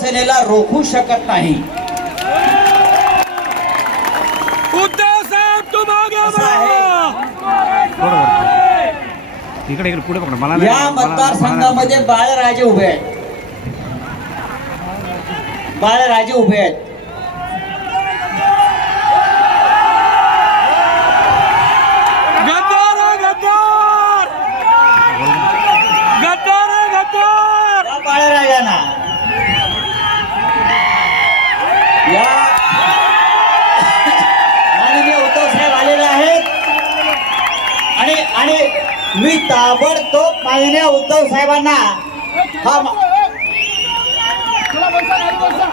सेनेला रोखू शकत नाही. उद्धव साहेब इकडे इकडे पुढे पकडा मला या मतदारसंघामध्ये बाळराजे उभे आहेत. बाळराजे उभे आहेत गद्दार है गद्दार गद्दार है गद्दार या बाळराजांना या माननीय उद्धव साहेब आलेले आहेत आणि आणि मी ताबडतोब माननीय उद्धव साहेबांना हा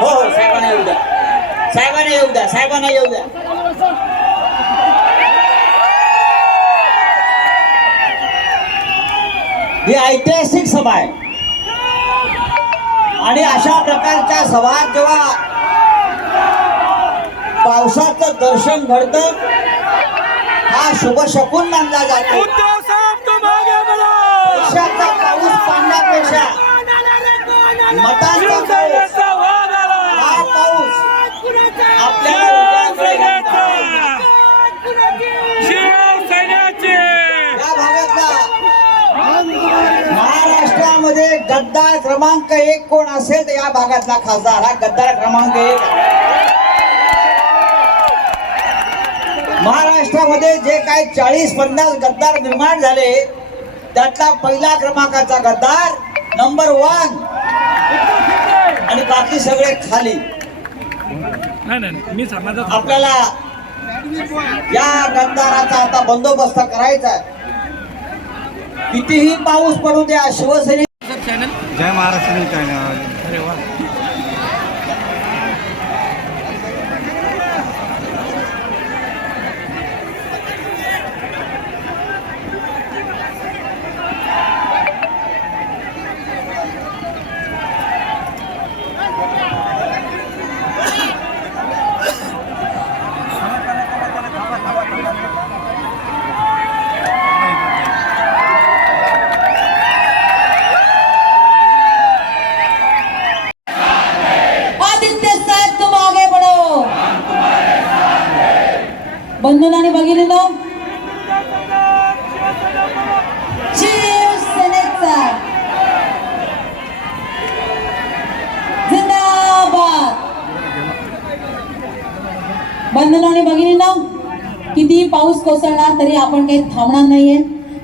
हो हो साहेबांना येऊ द्या. साहेबांना येऊ द्या साहेबांना येऊ द्या. ही ऐतिहासिक सभा आहे. आणि अशा प्रकारच्या सभा जेव्हा पावसाचं दर्शन घडतं हा शुभ शकून मानला जातो. देशाचा पाऊस पाडण्यापेक्षा मतांचा पाऊस हा आपल्याला महाराष्ट्रामध्ये गद्दार क्रमांक एक कोण असेल तर या भागातला खासदार हा गद्दार क्रमांक एक महाराष्ट्रामध्ये जे काही चाळीस पन्नास गद्दार निर्माण झाले त्यातला पहिला क्रमांकाचा गद्दार नंबर वन. आणि बाकी सगळे खाली. नाही नाही मी सांगणार आपल्याला या गद्दाराचा आता बंदोबस्त करायचा आहे. कितीही पाऊस पडू द्या शिवसेने जय महाराष्ट्र बंधून आणि भगिनीनो शिवसेनेचा. जिंदाबाद. बंधून आणि भगिनीनो पाऊस कोसळणार तरी आपण काही थांबणार नाहीये.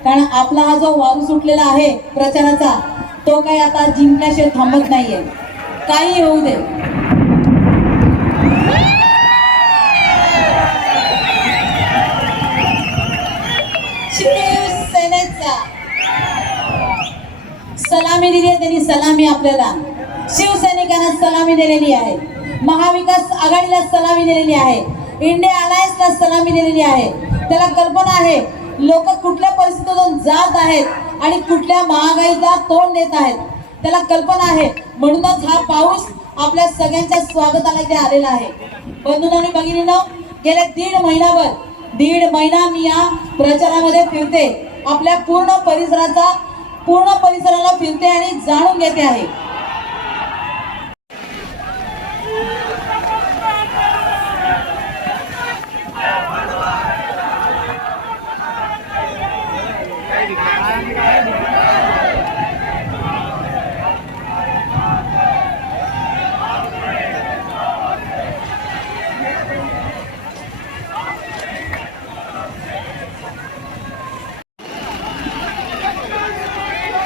कारण आपला हा जो वारू सुटलेला आहे प्रचाराचा तो काही आता जिंकल्याशिवाय थांबत नाहीये. काही होऊ दे. दिली आहे त्यांनी सलामी आपल्याला. शिवसैनिकांना सलामी दिलेली आहे. महाविकास आघाडीला सलामी दिलेली आहे. इंडिया अलायन्सला सलामी दिलेली आहे. त्याला कल्पना आहे लोक कुठल्या परिस्थितीतून जात आहेत आणि कुठल्या महागाईला तोंड देत आहेत. त्याला कल्पना आहे म्हणूनच हा पाऊस आपल्या सगळ्यांच्या स्वागताला इथे आलेला आहे. बंधून आणि भगिनीनं गेल्या दीड महिनाभर दीड महिना मी या प्रचारामध्ये फिरते. आपल्या पूर्ण परिसराचा पूर्ण परिसराला फिरते आणि जाणून घेते आहे.